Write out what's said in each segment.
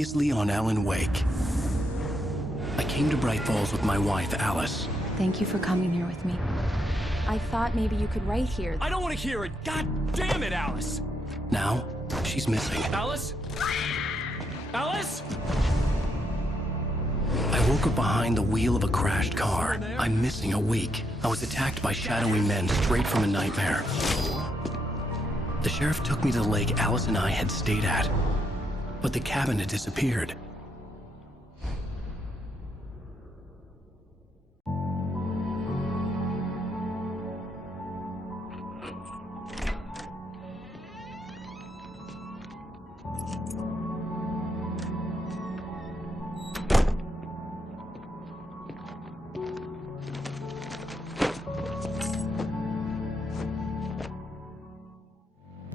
Previously on Alan Wake. I came to Bright Falls with my wife, Alice. Thank you for coming here with me. I thought maybe you could write here. I don't want to hear it! God damn it, Alice! Now, she's missing. Alice? Alice? I woke up behind the wheel of a crashed car. I'm missing a week. I was attacked by shadowy men straight from a nightmare. The sheriff took me to the lake Alice and I had stayed at, but the cabin had disappeared.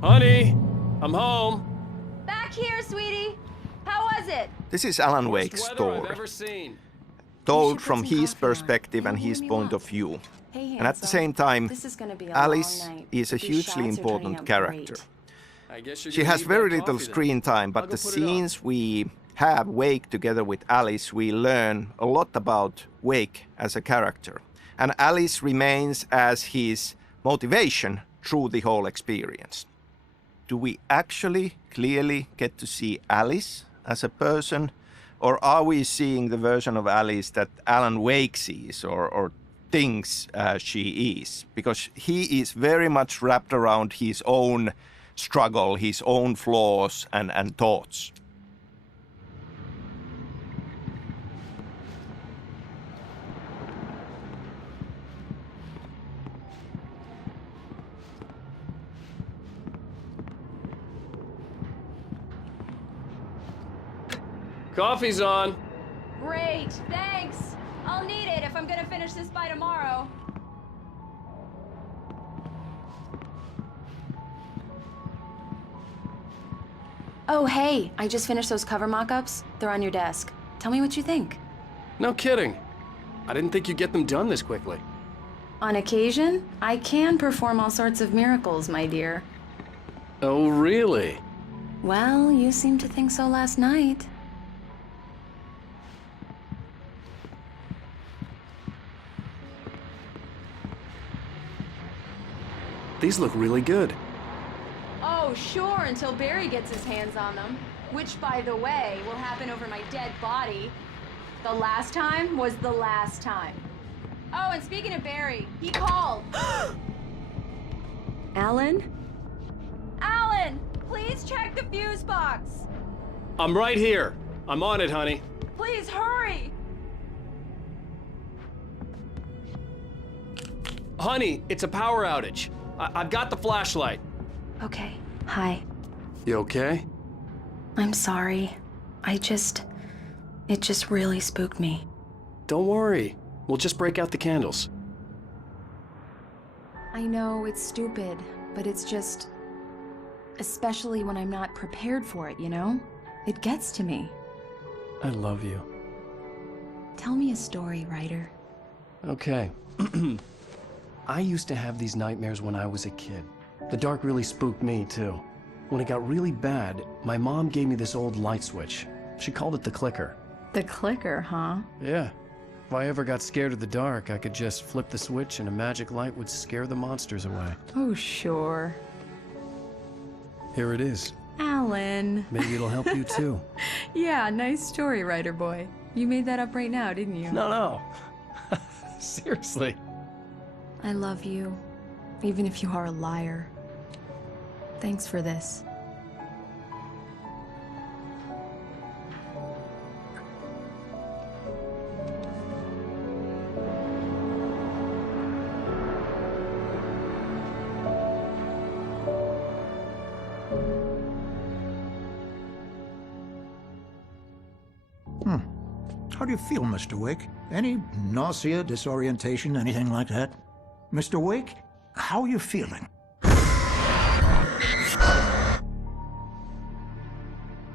Honey, I'm home. Back here, sweetie. How was it? This is Alan Wake's Worst weather story, I've ever seen. told from his perspective and his point of view. Hey, And at the handsome. same time, This is gonna be a Alice long night. is a These hugely shots are important turning out character. great. I guess you're She gonna has need very that little coffee then. screen time, I'll but go the put it on. scenes we have Wake together with Alice, we learn a lot about Wake as a character. And Alice remains as his motivation through the whole experience. Do we actually clearly get to see Alice as a person? Or are we seeing the version of Alice that Alan Wake sees or thinks she is? Because he is very much wrapped around his own struggle, his own flaws and thoughts. Coffee's on. Great, thanks. I'll need it if I'm gonna finish this by tomorrow. Oh, hey, I just finished those cover mock-ups. They're on your desk. Tell me what you think. No kidding. I didn't think you'd get them done this quickly. On occasion, I can perform all sorts of miracles, my dear. Oh, really? Well, you seemed to think so last night. These look really good. Oh, sure, until Barry gets his hands on them. Which, by the way, will happen over my dead body. The last time was the last time. Oh, and speaking of Barry, he called. Alan? Alan! Please check the fuse box! I'm right here. I'm on it, honey. Please hurry! Honey, it's a power outage. I've got the flashlight. Okay, hi. You okay? I'm sorry. It just really spooked me. Don't worry. We'll just break out the candles. I know it's stupid, but it's just... especially when I'm not prepared for it, you know? It gets to me. I love you. Tell me a story, writer. Okay. I used to have these nightmares when I was a kid. The dark really spooked me, too. When it got really bad, my mom gave me this old light switch. She called it the clicker. The clicker, huh? Yeah. If I ever got scared of the dark, I could just flip the switch and a magic light would scare the monsters away. Oh, sure. Here it is. Alan. Maybe it'll help you, too. Yeah, nice story, writer boy. You made that up right now, didn't you? No. Seriously. I love you, even if you are a liar. Thanks for this. How do you feel, Mr. Wake? Any nausea, disorientation, anything like that? Mr. Wake, how are you feeling?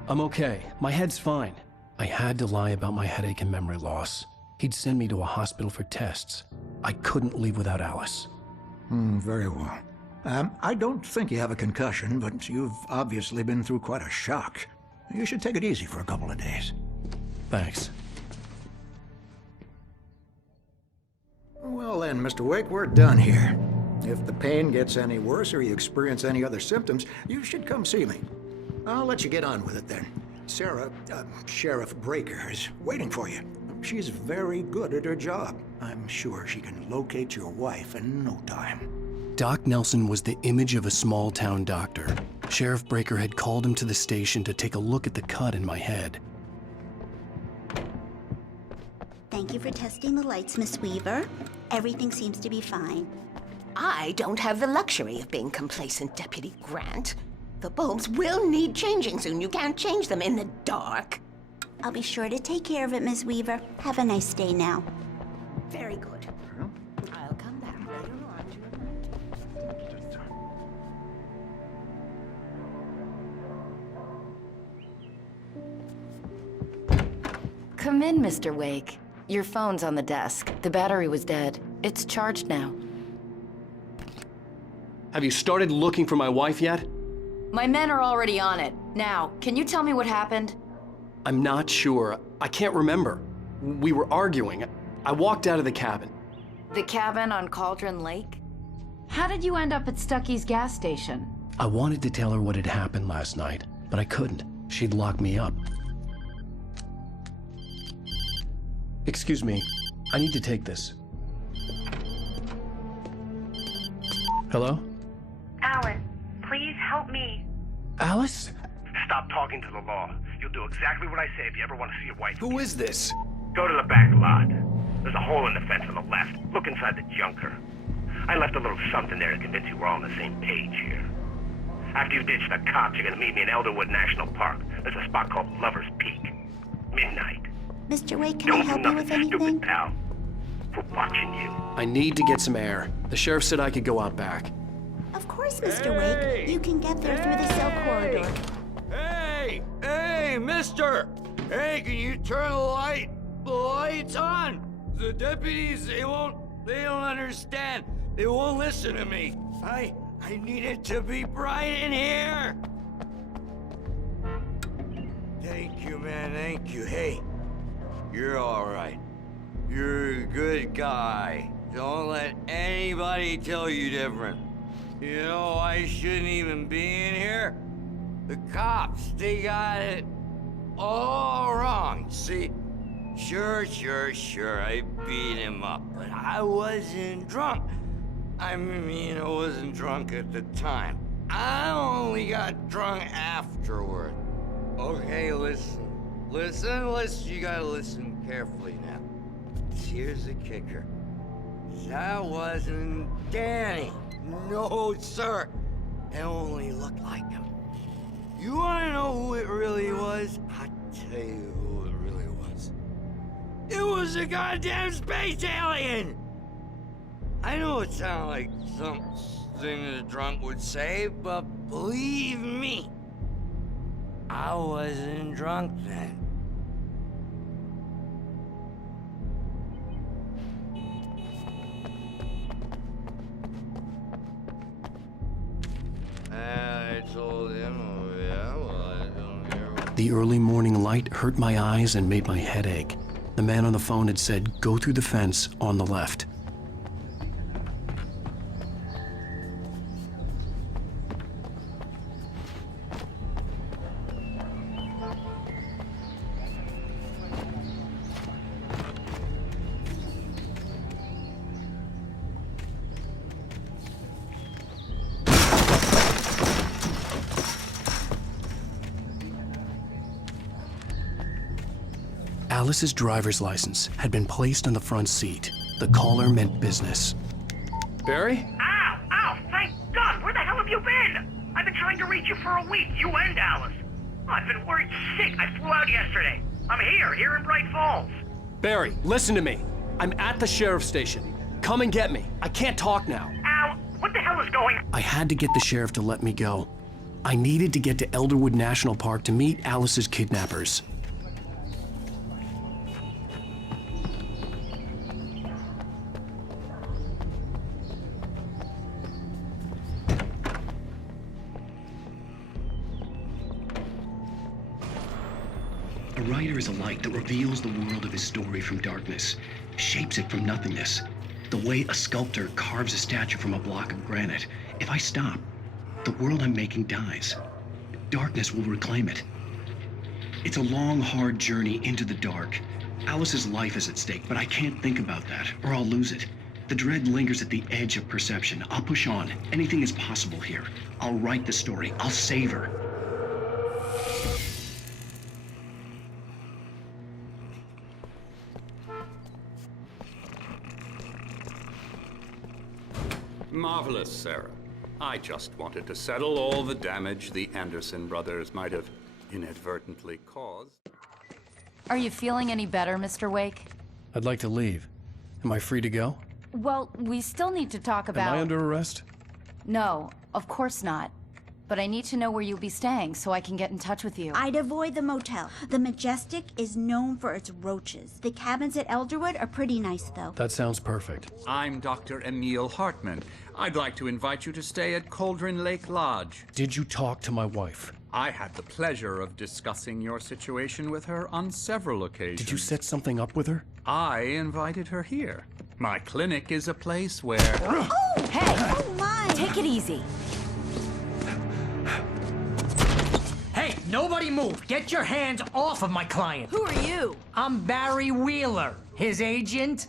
I'm okay. My head's fine. I had to lie about my headache and memory loss. He'd send me to a hospital for tests. I couldn't leave without Alice. Very well. I don't think you have a concussion, but you've obviously been through quite a shock. You should take it easy for a couple of days. Thanks. Well then, Mr. Wake, we're done here. If the pain gets any worse or you experience any other symptoms, you should come see me. I'll let you get on with it then. Sarah, Sheriff Breaker, is waiting for you. She's very good at her job. I'm sure she can locate your wife in no time. Doc Nelson was the image of a small-town doctor. Sheriff Breaker had called him to the station to take a look at the cut in my head. Thank you for testing the lights, Miss Weaver. Everything seems to be fine. I don't have the luxury of being complacent, Deputy Grant. The bulbs will need changing soon. You can't change them in the dark. I'll be sure to take care of it, Miss Weaver. Have a nice day now. Very good. I'll come back later on. Come in, Mr. Wake. Your phone's on the desk. The battery was dead. It's charged now. Have you started looking for my wife yet? My men are already on it. Now, can you tell me what happened? I'm not sure. I can't remember. We were arguing. I walked out of the cabin. The cabin on Cauldron Lake? How did you end up at Stucky's gas station? I wanted to tell her what had happened last night, but I couldn't. She'd lock me up. Excuse me. I need to take this. Hello? Alan, please help me. Alice? Stop talking to the law. You'll do exactly what I say if you ever want to see your wife. Who is this? Go to the back lot. There's a hole in the fence on the left. Look inside the junker. I left a little something there to convince you we're all on the same page here. After you ditch the cops, you're gonna meet me in Elderwood National Park. There's a spot called Lover's Peak. Midnight. Mr. Wake, can I Don't do help you with nothing stupid, anything? pal. We're watching you. I need to get some air. The sheriff said I could go out back. Of course, Mr. Wake. You can get there through the cell corridor. Hey! Hey, mister! Hey, can you turn the lights on? The deputies, they don't understand. They won't listen to me. I need it to be bright in here. Thank you, man, thank you. Hey, you're all right. You're a good guy. Don't let anybody tell you different. You know, I shouldn't even be in here. The cops, they got it all wrong. See, sure, I beat him up, but I wasn't drunk. I mean, I wasn't drunk at the time. I only got drunk afterward. Okay, listen, you gotta listen carefully now. Here's the kicker. That wasn't Danny. No, sir. It only looked like him. You wanna know who it really was? I'll tell you who it really was. It was a goddamn space alien! I know it sounds like something a drunk would say, but believe me, I wasn't drunk then. I told him, oh yeah, well, I don't hear. The early morning light hurt my eyes and made my head ache. The man on the phone had said, go through the fence on the left. Alice's driver's license had been placed on the front seat. The caller meant business. Barry? Ow! Thank God! Where the hell have you been? I've been trying to reach you for a week, you and Alice. I've been worried sick. I flew out yesterday. I'm here in Bright Falls. Barry, listen to me. I'm at the sheriff's station. Come and get me. I can't talk now. Al, what the hell is going on? I had to get the sheriff to let me go. I needed to get to Elderwood National Park to meet Alice's kidnappers. writer is a light that reveals the world of his story from darkness, shapes it from nothingness. The way a sculptor carves a statue from a block of granite. If I stop, the world I'm making dies. Darkness will reclaim it. It's a long, hard journey into the dark. Alice's life is at stake, but I can't think about that, or I'll lose it. The dread lingers at the edge of perception. I'll push on. Anything is possible here. I'll write the story. I'll save her. Marvelous, Sarah. I just wanted to settle all the damage the Anderson brothers might have inadvertently caused. Are you feeling any better, Mr. Wake? I'd like to leave. Am I free to go? Well, we still need to talk about... Am I under arrest? No, of course not. But I need to know where you'll be staying so I can get in touch with you. I'd avoid the motel. The Majestic is known for its roaches. The cabins at Elderwood are pretty nice, though. That sounds perfect. I'm Dr. Emil Hartman. I'd like to invite you to stay at Cauldron Lake Lodge. Did you talk to my wife? I had the pleasure of discussing your situation with her on several occasions. Did you set something up with her? I invited her here. My clinic is a place where... Oh! Hey! Oh, my! Take it easy. Hey, nobody move! Get your hands off of my client! Who are you? I'm Barry Wheeler, his agent.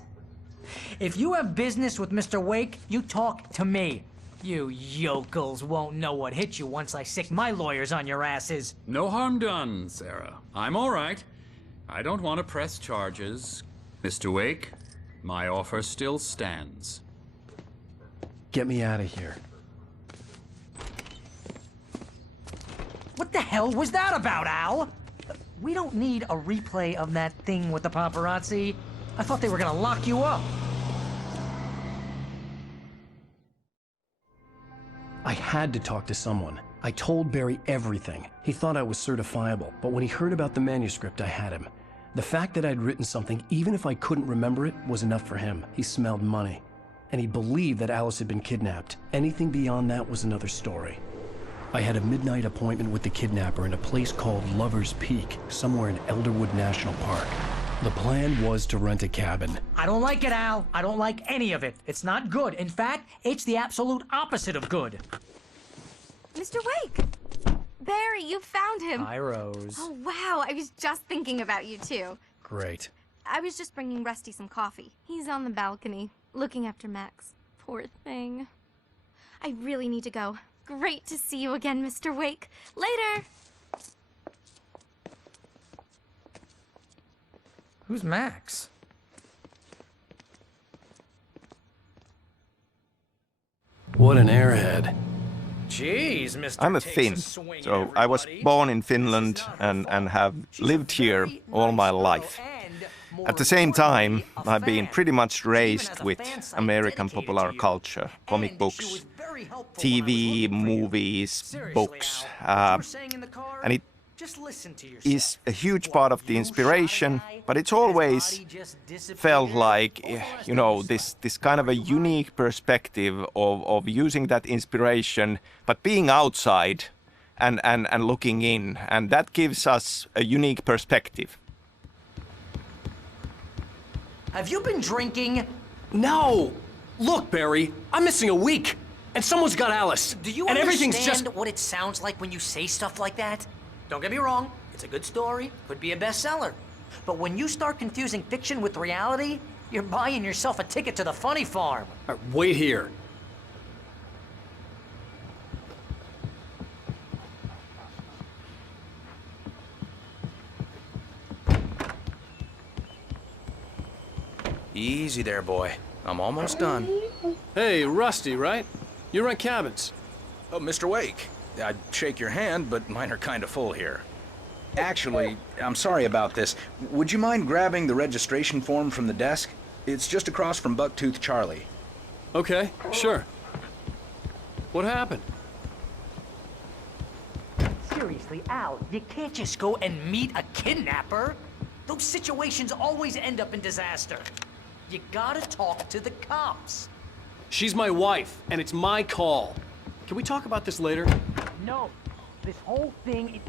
If you have business with Mr. Wake, you talk to me. You yokels won't know what hit you once I sick my lawyers on your asses. No harm done, Sarah. I'm all right. I don't want to press charges. Mr. Wake, my offer still stands. Get me out of here. What the hell was that about, Al? We don't need a replay of that thing with the paparazzi. I thought they were gonna lock you up. I had to talk to someone. I told Barry everything. He thought I was certifiable, but when he heard about the manuscript, I had him. The fact that I'd written something, even if I couldn't remember it, was enough for him. He smelled money. And he believed that Alice had been kidnapped. Anything beyond that was another story. I had a midnight appointment with the kidnapper in a place called Lover's Peak, somewhere in Elderwood National Park. The plan was to rent a cabin. I don't like it, Al. I don't like any of it. It's not good. In fact, it's the absolute opposite of good. Mr. Wake! Barry, you found him! Hi, Rose. Oh, wow. I was just thinking about you, too. Great. I was just bringing Rusty some coffee. He's on the balcony, looking after Max. Poor thing. I really need to go. Great to see you again, Mr. Wake. Later! Who's Max? What an airhead. Jeez, Mr. I'm a Finn, so I was born in Finland and have lived here all my life. At the same time, I've been pretty much raised with American popular culture, comic books, TV, movies, books, and it is a huge part of the inspiration, but it's always felt like, you know, this kind of a unique perspective of using that inspiration, but being outside and looking in, and that gives us a unique perspective. Have you been drinking? No! Look, Barry, I'm missing a week, and someone's got Alice. Do you and understand everything's just... what it sounds like when you say stuff like that? Don't get me wrong, it's a good story, could be a bestseller. But when you start confusing fiction with reality, you're buying yourself a ticket to the funny farm. Wait here. Easy there, boy. I'm almost done. Hey, Rusty, right? You rent cabins. Oh, Mr. Wake. I'd shake your hand, but mine are kind of full here. Actually, I'm sorry about this. Would you mind grabbing the registration form from the desk? It's just across from Bucktooth Charlie. Okay, sure. What happened? Seriously, Al, you can't just go and meet a kidnapper. Those situations always end up in disaster. You gotta talk to the cops. She's my wife, and it's my call. Can we talk about this later? No, this whole thing,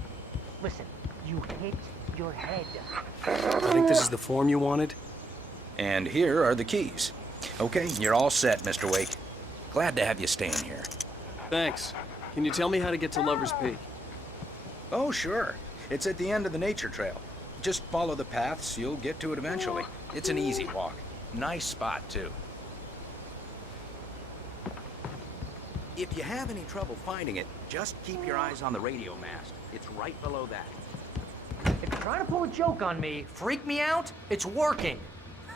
listen, you hit your head. I think this is the form you wanted. And here are the keys. Okay, you're all set, Mr. Wake. Glad to have you staying here. Thanks. Can you tell me how to get to Lover's Peak? Oh, sure. It's at the end of the nature trail. Just follow the paths, you'll get to it eventually. It's an easy walk. Nice spot, too. If you have any trouble finding it, just keep your eyes on the radio mast. It's right below that. If you're trying to pull a joke on me, freak me out, it's working.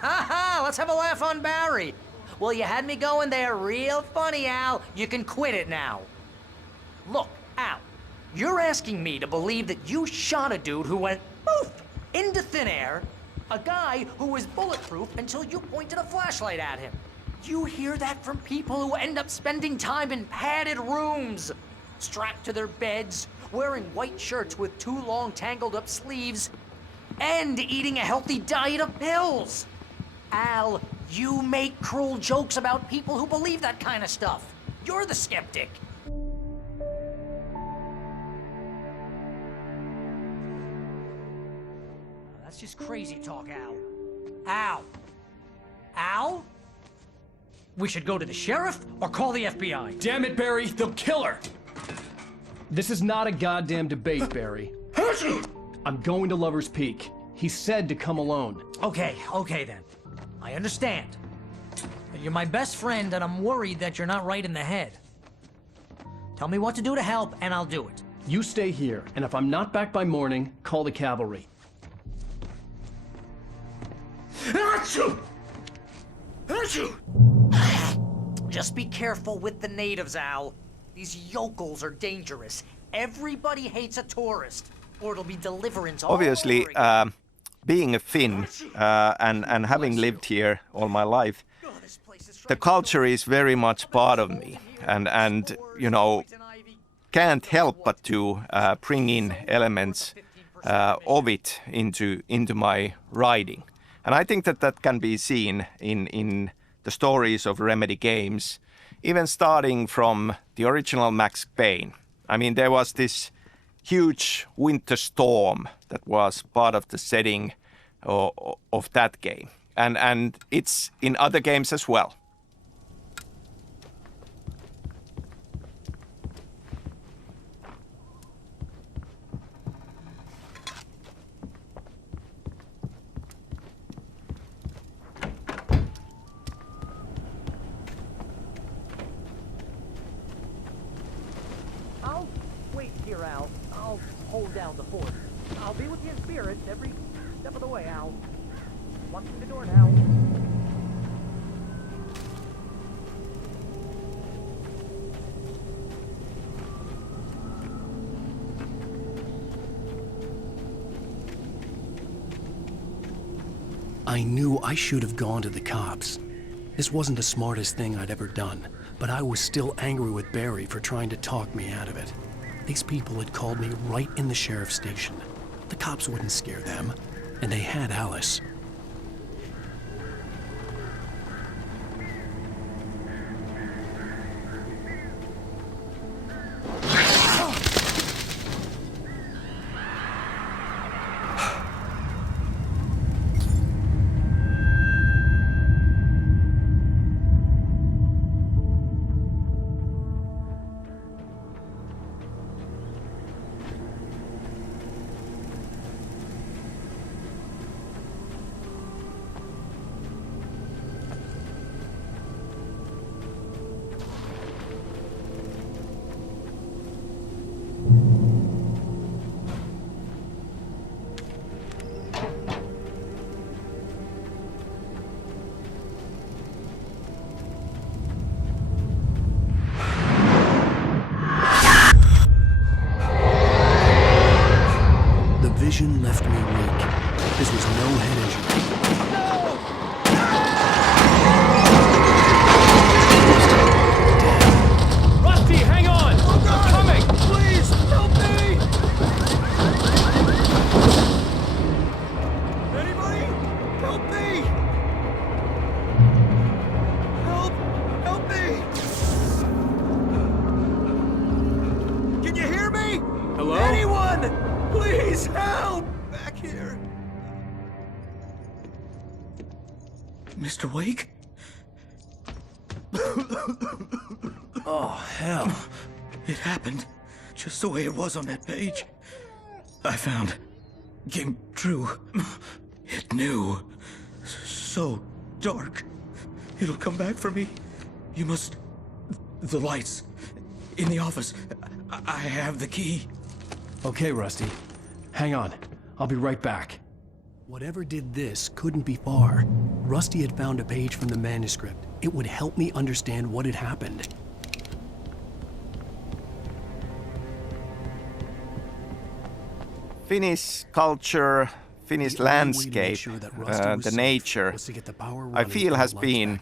Ha ha, let's have a laugh on Barry. Well, you had me going there real funny, Al. You can quit it now. Look, Al, you're asking me to believe that you shot a dude who went poof into thin air, a guy who was bulletproof until you pointed a flashlight at him. You hear that from people who end up spending time in padded rooms, strapped to their beds, wearing white shirts with too long tangled up sleeves, and eating a healthy diet of pills. Al, you make cruel jokes about people who believe that kind of stuff. You're the skeptic. That's just crazy talk, Al. Al? Al? We should go to the sheriff or call the FBI. Damn it, Barry, they'll kill her! This is not a goddamn debate, Barry. I'm going to Lover's Peak. He said to come alone. Okay then. I understand. You're my best friend, and I'm worried that you're not right in the head. Tell me what to do to help, and I'll do it. You stay here, and if I'm not back by morning, call the cavalry. Achoo! Achoo! Just be careful with the natives, Al. These yokels are dangerous. Everybody hates a tourist, or it'll be deliverance all Obviously, over again. being a Finn and having lived here all my life, the culture is very much part of me, and you know, can't help but to bring in elements of it into my writing. And I think that can be seen in the stories of Remedy games, even starting from the original Max Payne. I mean, there was this huge winter storm that was part of the setting of that game. And it's in other games as well. I'll wait here, Al. I'll hold down the fort. I'll be with you in spirit every step of the way, Al. Walk through the door now. I knew I should have gone to the cops. This wasn't the smartest thing I'd ever done, but I was still angry with Barry for trying to talk me out of it. These people had called me right in the sheriff's station. The cops wouldn't scare them, and they had Alice. Vision left me weak. This was no head injury. Rusty, hang on! I'm coming! Please, help me! Anybody? Help me! Help me! Can you hear me? Hello? Anyone! Please help! Back here! Mr. Wake? Oh, hell. It happened just the way it was on that page. I found. Came true. It knew. So dark. It'll come back for me. You must... The lights. In the office. I have the key. Okay, Rusty. Hang on. I'll be right back. Whatever did this couldn't be far. Rusty had found a page from the manuscript. It would help me understand what had happened. Finnish culture, Finnish landscape, the nature, I feel has been,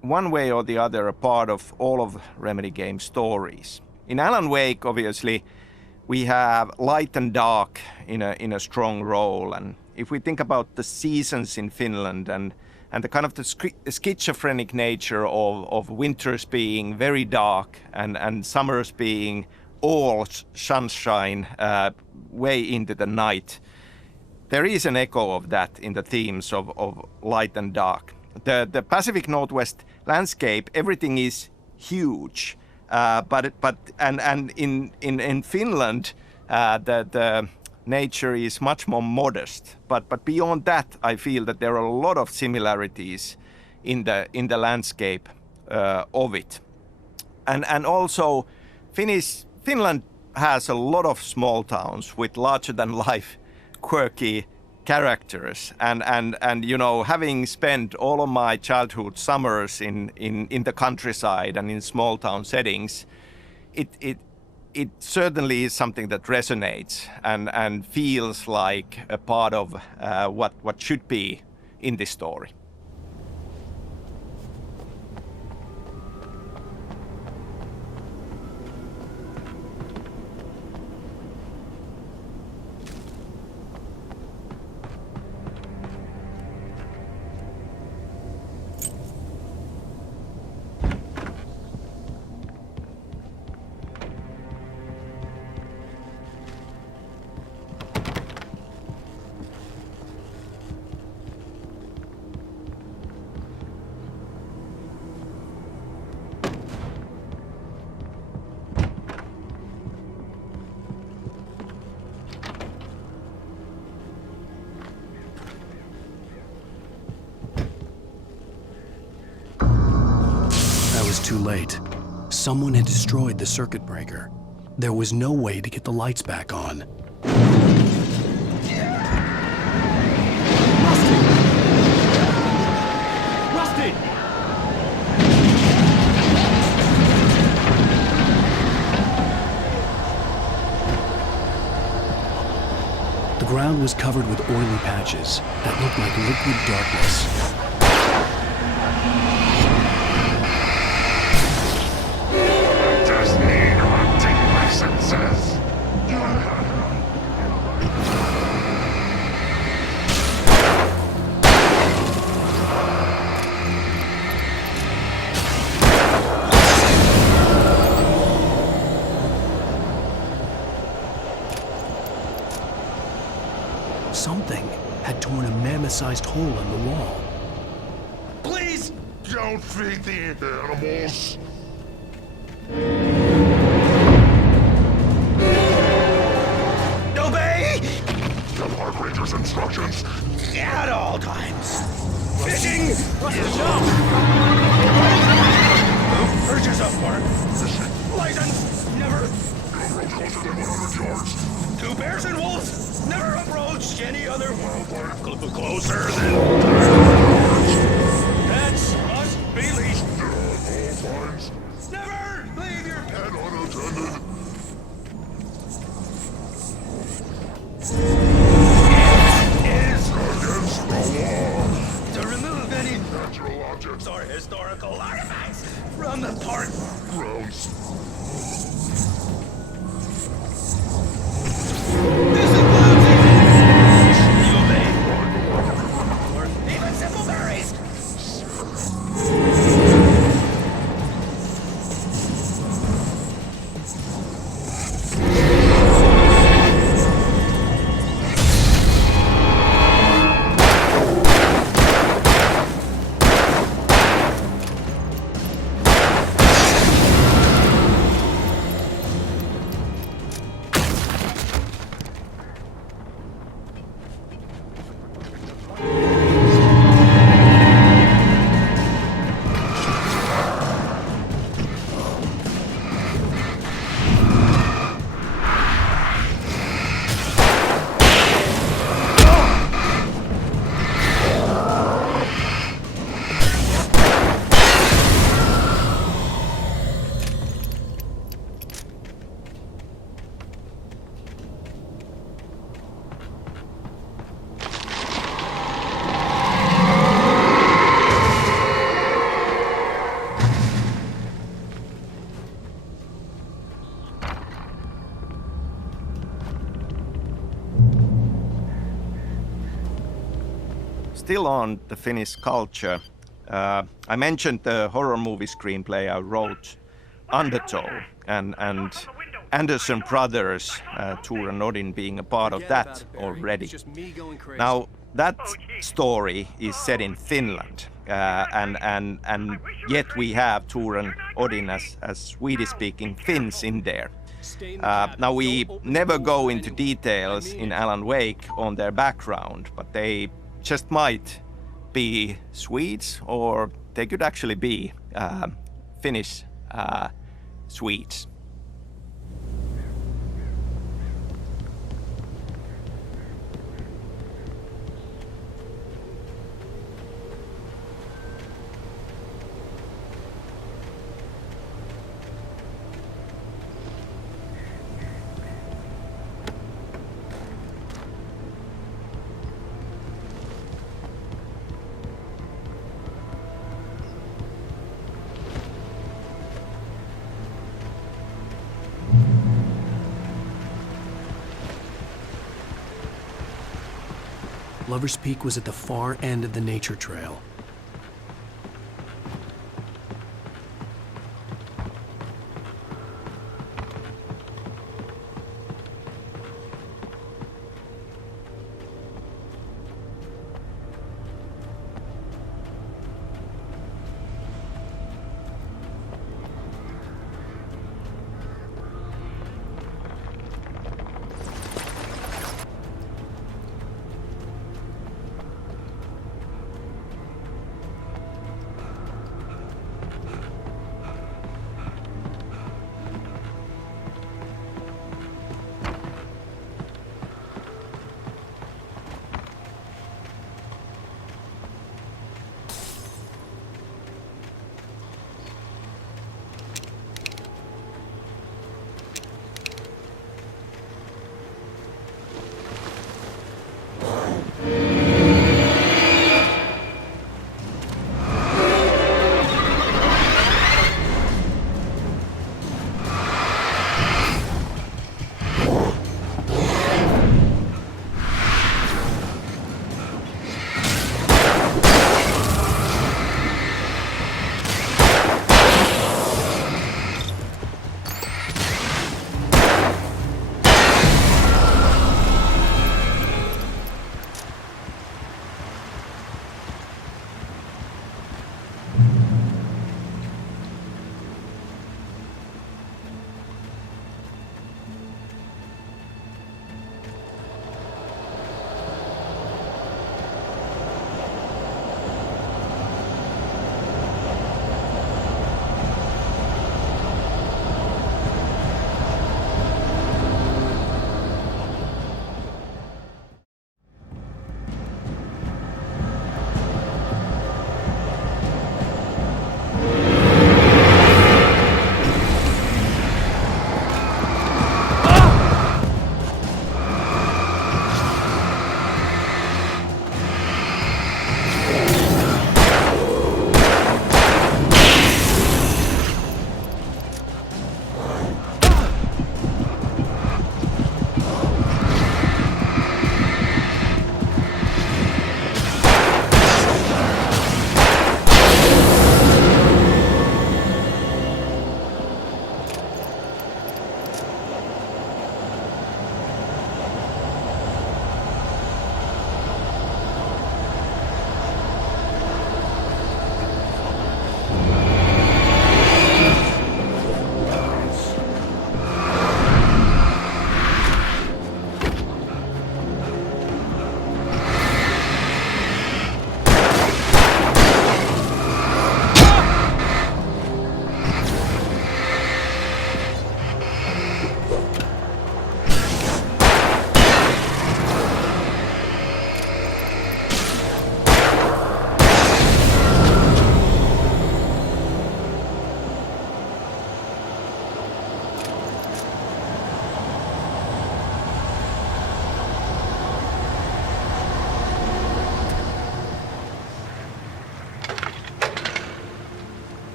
one way or the other, a part of all of Remedy Games' stories. In Alan Wake, obviously, we have light and dark in a strong role. And if we think about the seasons in Finland and the kind of the schizophrenic nature of winters being very dark and summers being all sunshine way into the night, there is an echo of that in the themes of light and dark. The Pacific Northwest landscape, everything is huge, but in Finland, the nature is much more modest. But beyond that, I feel that there are a lot of similarities in the landscape of it, and also Finland has a lot of small towns with larger than life quirky characters, and you know, having spent all of my childhood summers in the countryside and in small town settings, it certainly is something that resonates and feels like a part of what should be in this story. Too late. Someone had destroyed the circuit breaker. There was no way to get the lights back on. Rusty! The ground was covered with oily patches that looked like liquid darkness. Something had torn a mammoth-sized hole in the wall. Please don't feed the animals. Obey! The Park Ranger's instructions. At all times. Fishing! Urges upward. License! Never. Approach closer than 100 yards. 2 bears and wolves. Never approach any other wildlife closer than... Pets must be leashed. All times. Never leave your pet unattended. Is against the law to remove any natural objects or historical artifacts from the park grounds. This includes the still on the Finnish culture, I mentioned the horror movie screenplay I wrote, Undertow, and Anderson Brothers, Tor and Odin being a part of that already. Now, that story is set in Finland, and yet we have Tor and Odin as Swedish-speaking Finns in there. Now, we never go into details in Alan Wake on their background, but they just might be Swedes, or they could actually be Finnish Swedes. Lover's Peak was at the far end of the nature trail.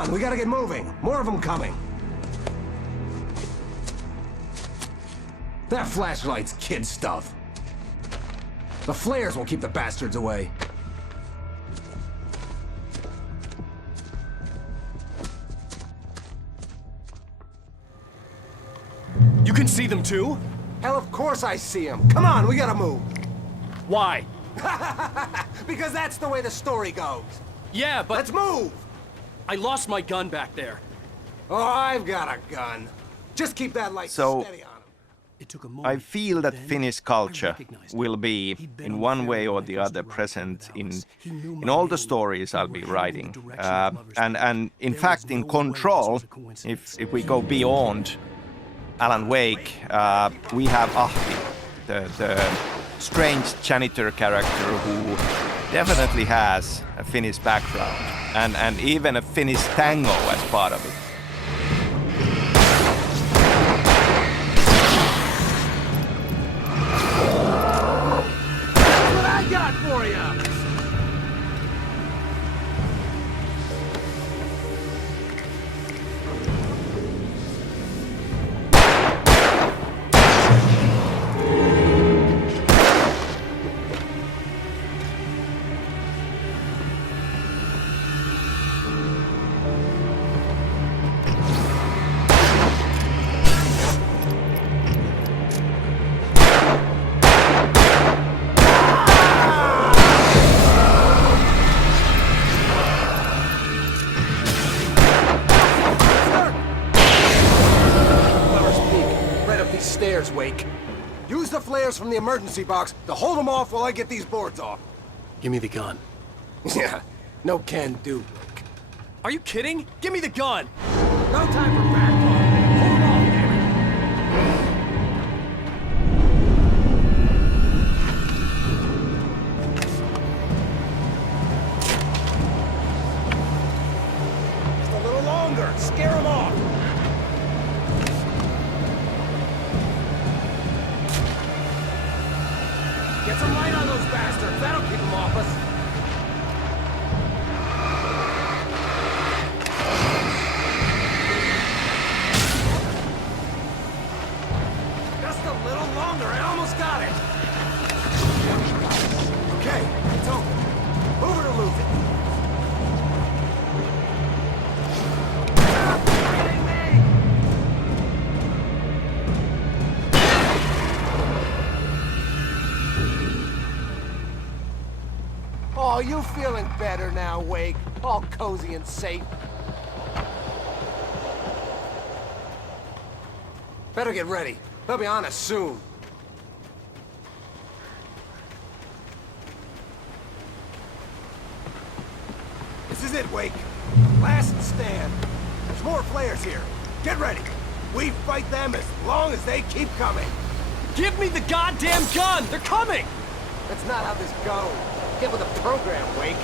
on, we gotta get moving. More of them coming. That flashlight's kid stuff. The flares will keep the bastards away. You can see them too? Hell, of course I see them. Come on, we gotta move. Why? Because that's the way the story goes. Yeah, but... Let's move! I lost my gun back there. Oh, I've got a gun. Just keep that light So, steady on him. I feel that Finnish culture will be, in one way or the other, present in all the stories I'll be writing. And in fact, in Control, if we go beyond Alan Wake, we have Ahti, the strange janitor character who definitely has a Finnish background, and even a Finnish tango as part of it. What I got for you! Stairs, Wake. Use the flares from the emergency box to hold them off while I get these boards off. Give me the gun. Yeah, no can do, Wake. Are you kidding? Give me the gun! No time for back talk. Hold them off, damn it. Just a little longer. Scare them off. Get some light on those bastards. That'll keep them off us. Just a little longer. I almost got it. Okay, it's open. Move it or lose it. Oh, you feeling better now, Wake? All cozy and safe. Better get ready. They'll be on us soon. This is it, Wake. Last stand. There's more flares here. Get ready. We fight them as long as they keep coming. Give me the goddamn gun! They're coming! That's not how this goes. Get with the program, Wake.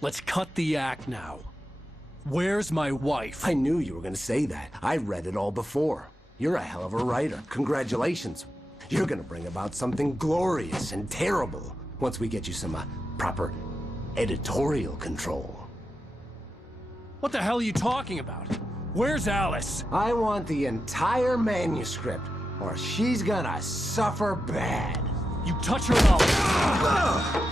let's cut the act now. Where's my wife? I knew you were gonna say that. I read it all before. You're a hell of a writer. Congratulations. You're gonna bring about something glorious and terrible once we get you some proper editorial control. What the hell are you talking about? Where's Alice? I want the entire manuscript, or she's gonna suffer bad. You touch her and I'll...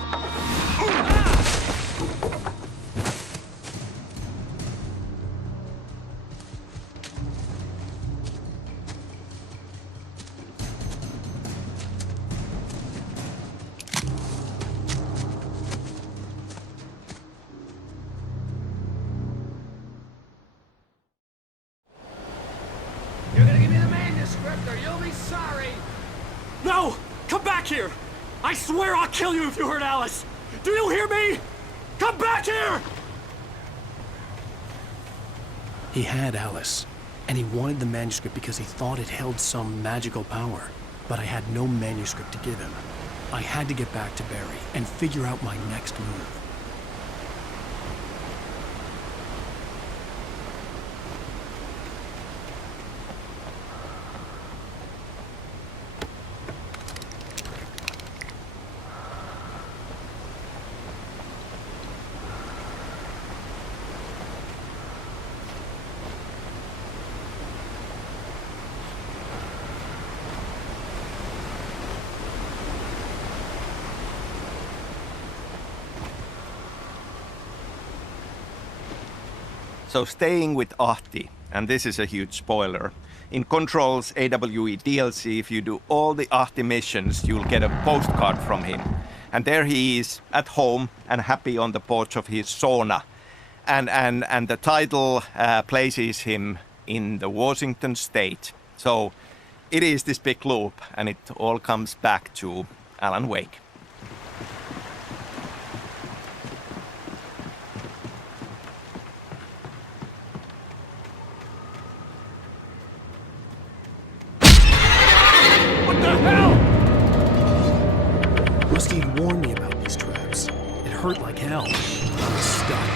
You're gonna give me the manuscript or you'll be sorry! No! Come back here! I swear I'll kill you if you hurt Alice! Do you hear me? Come back here! He had Alice, and he wanted the manuscript because he thought it held some magical power. But I had no manuscript to give him. I had to get back to Barry and figure out my next move. So staying with Ahti, and this is a huge spoiler. In Control's AWE DLC, if you do all the Ahti missions, you'll get a postcard from him. And there he is, at home and happy on the porch of his sauna. And the title places him in the Washington state. So it is this big loop, and it all comes back to Alan Wake. Rusty had warned me about these traps. It hurt like hell. I was stuck.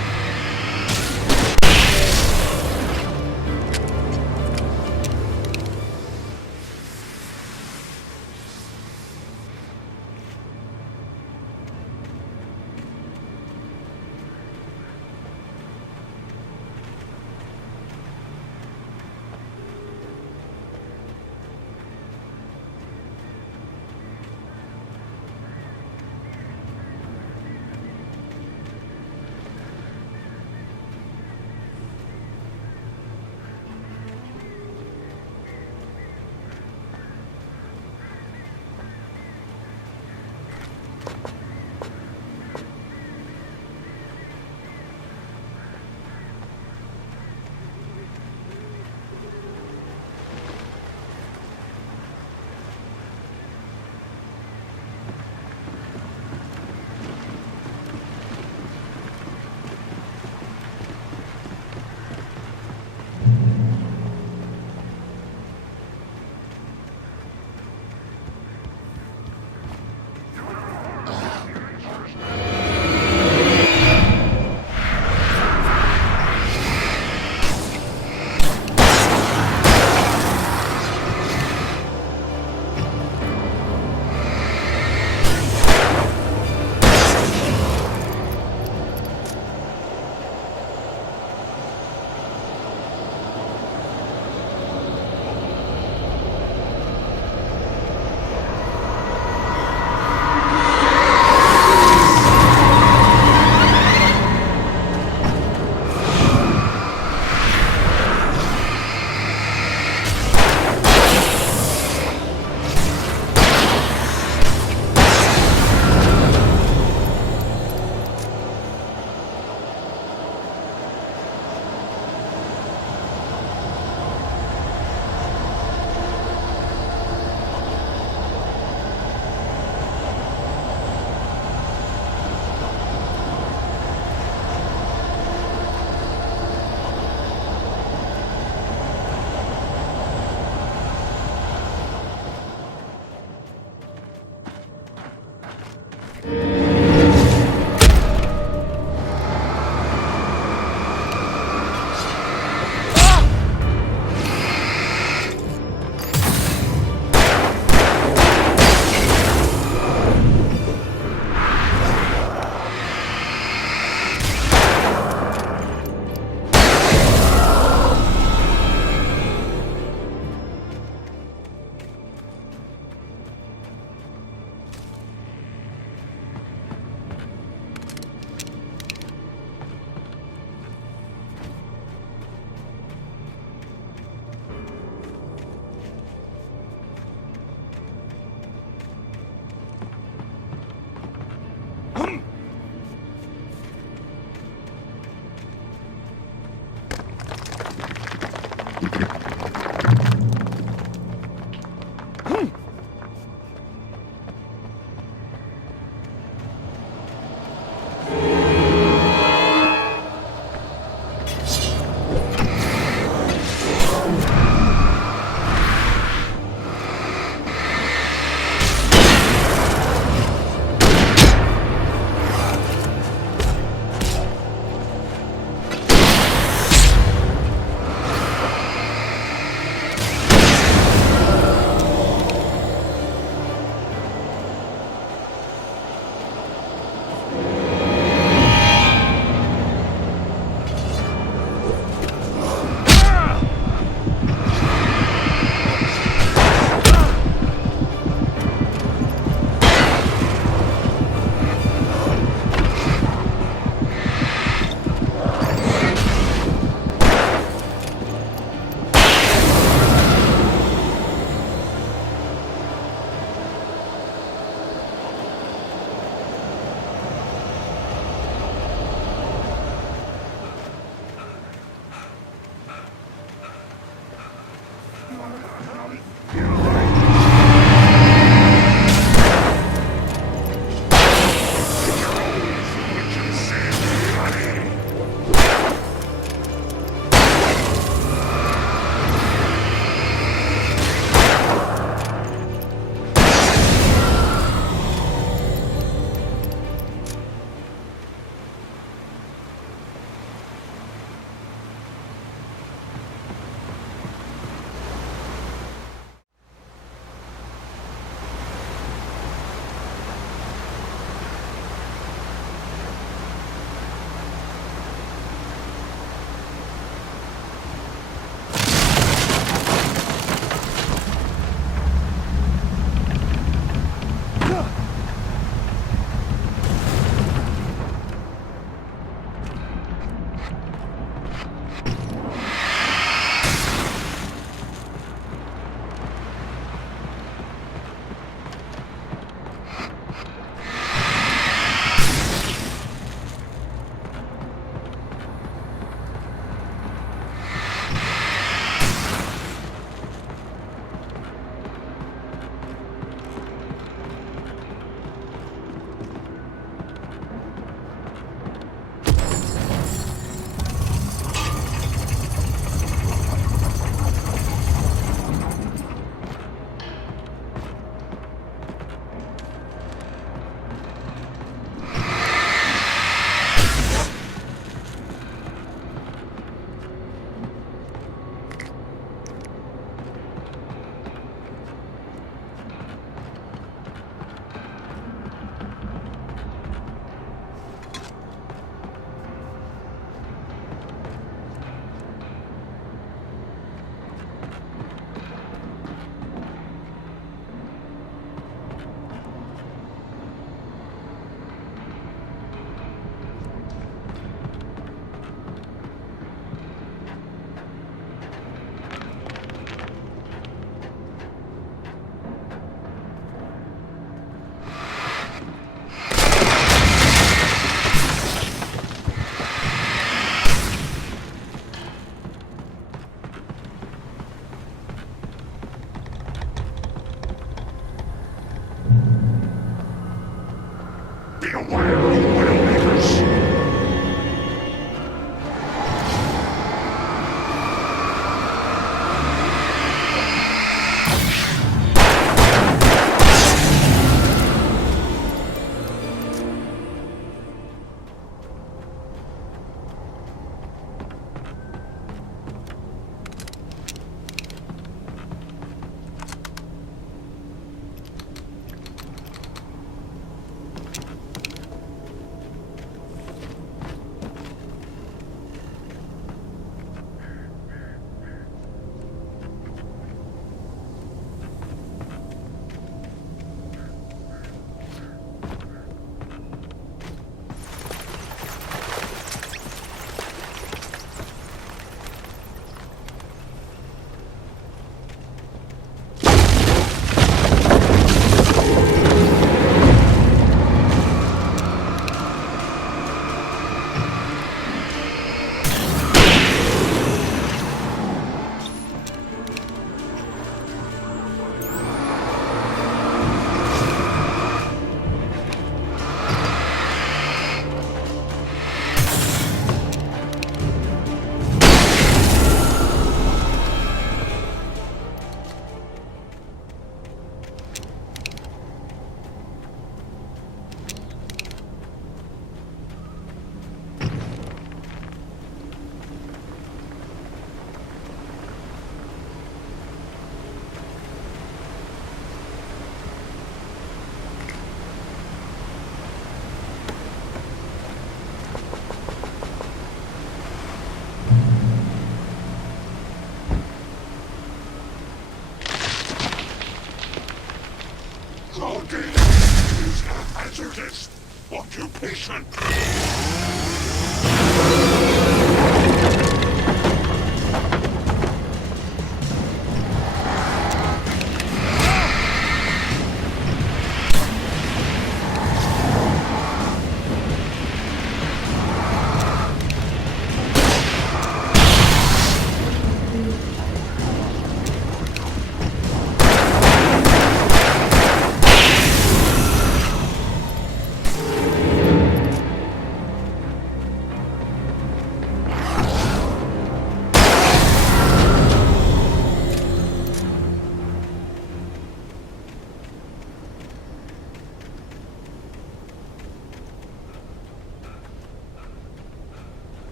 hazardous occupation.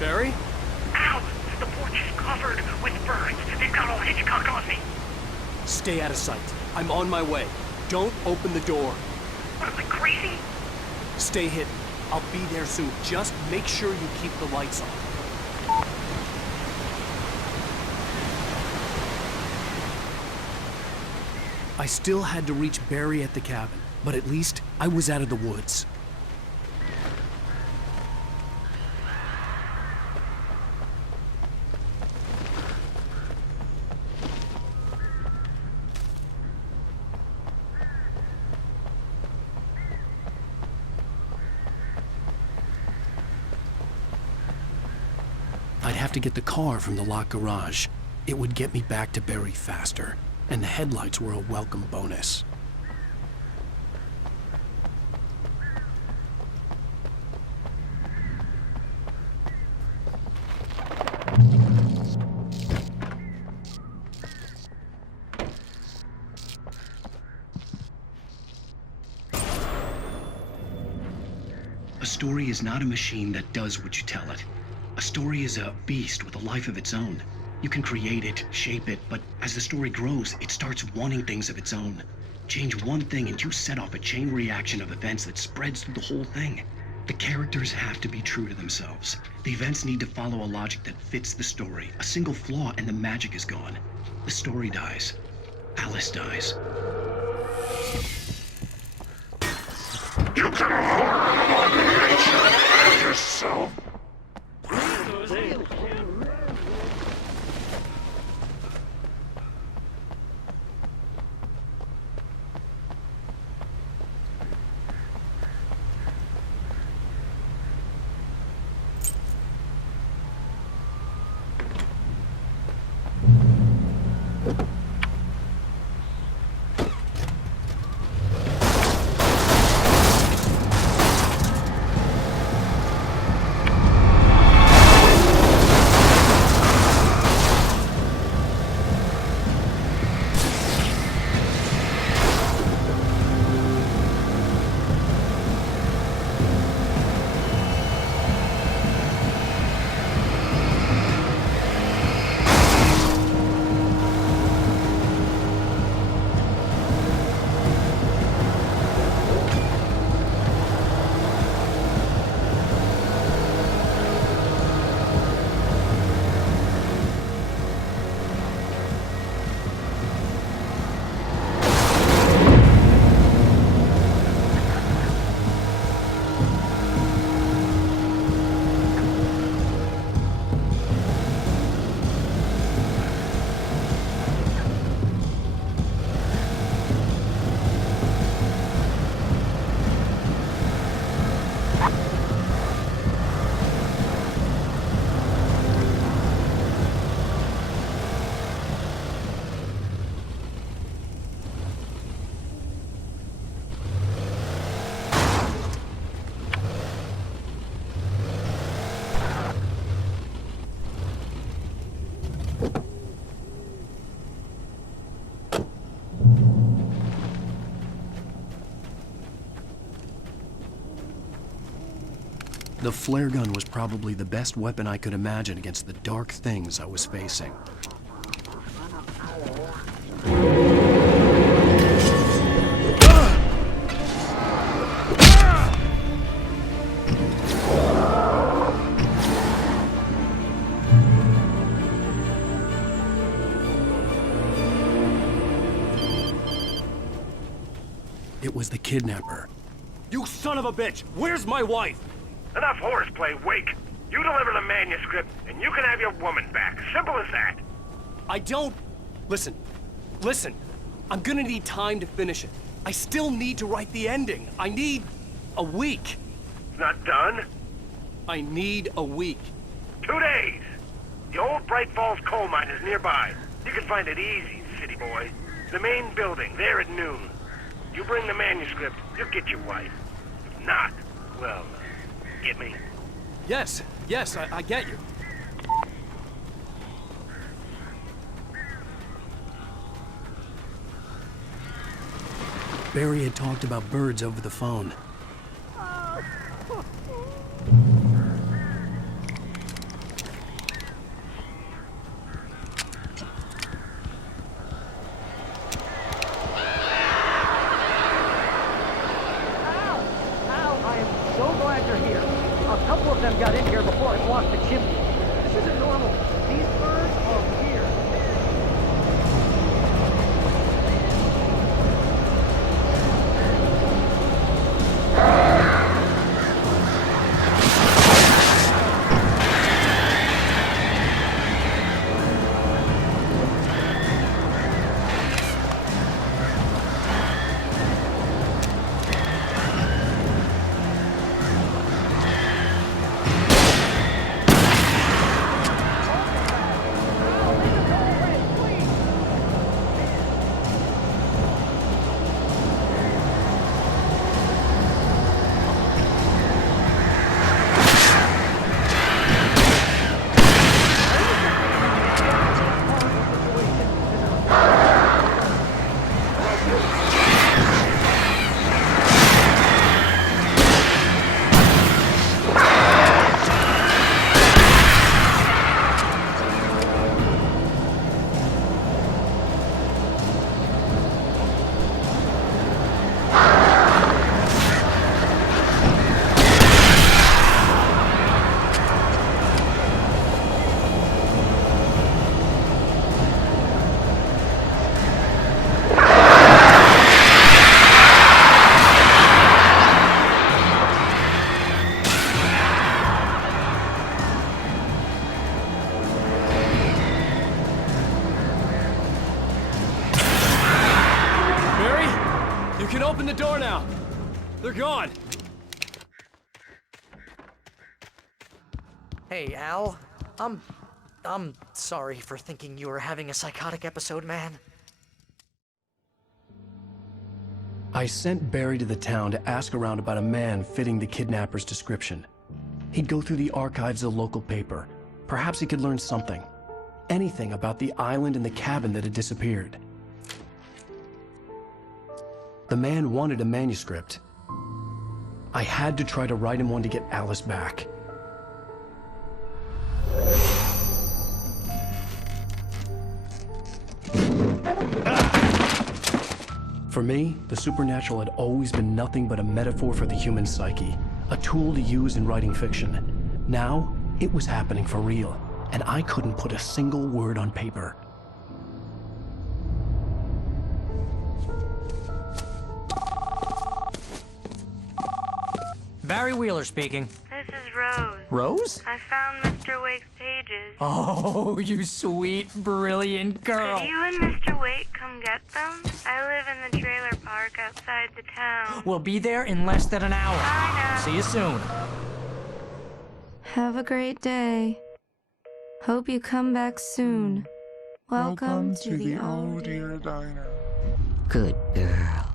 Barry? Ow! The porch is covered with birds. They've got all Hitchcock on me. Stay out of sight. I'm on my way. Don't open the door. What am I, crazy? Stay hidden. I'll be there soon. Just make sure you keep the lights on. I still had to reach Barry at the cabin, but at least I was out of the woods. I'd have to get the car from the locked garage. It would get me back to Barry faster, and the headlights were a welcome bonus. A story is not a machine that does what you tell it. A story is a beast with a life of its own. You can create it, shape it, but as the story grows, it starts wanting things of its own. Change one thing and you set off a chain reaction of events that spreads through the whole thing. The characters have to be true to themselves. The events need to follow a logic that fits the story. A single flaw and the magic is gone. The story dies. Alice dies. You can harm nature and yourself. The flare gun was probably the best weapon I could imagine against the dark things I was facing. it was the kidnapper. You son of a bitch! Where's my wife? Enough horseplay, Wake. You deliver the manuscript, and you can have your woman back. Simple as that. I don't... Listen. I'm gonna need time to finish it. I still need to write the ending. I need a week. It's not done? I need a week. 2 days. The old Bright Falls coal mine is nearby. You can find it easy, city boy. The main building, there at noon. You bring the manuscript, you'll get your wife. If not, well, get me? Yes, I get you. Barry had talked about birds over the phone. Couple of them got in here before I blocked the chimney. This isn't normal. These birds are weird. Open the door now. They're gone. Hey, Al. I'm sorry for thinking you were having a psychotic episode, man. I sent Barry to the town to ask around about a man fitting the kidnapper's description. He'd go through the archives of the local paper. Perhaps he could learn something. Anything about the island and the cabin that had disappeared. The man wanted a manuscript. I had to try to write him one to get Alice back. For me, the supernatural had always been nothing but a metaphor for the human psyche, a tool to use in writing fiction. Now, it was happening for real, and I couldn't put a single word on paper. Barry Wheeler speaking. This is Rose. Rose? I found Mr. Wake's pages. Oh, you sweet, brilliant girl. Could you and Mr. Wake come get them? I live in the trailer park outside the town. We'll be there in less than an hour. Bye now. See you soon. Have a great day. Hope you come back soon. Welcome to the Oh Dear Diner. Good girl.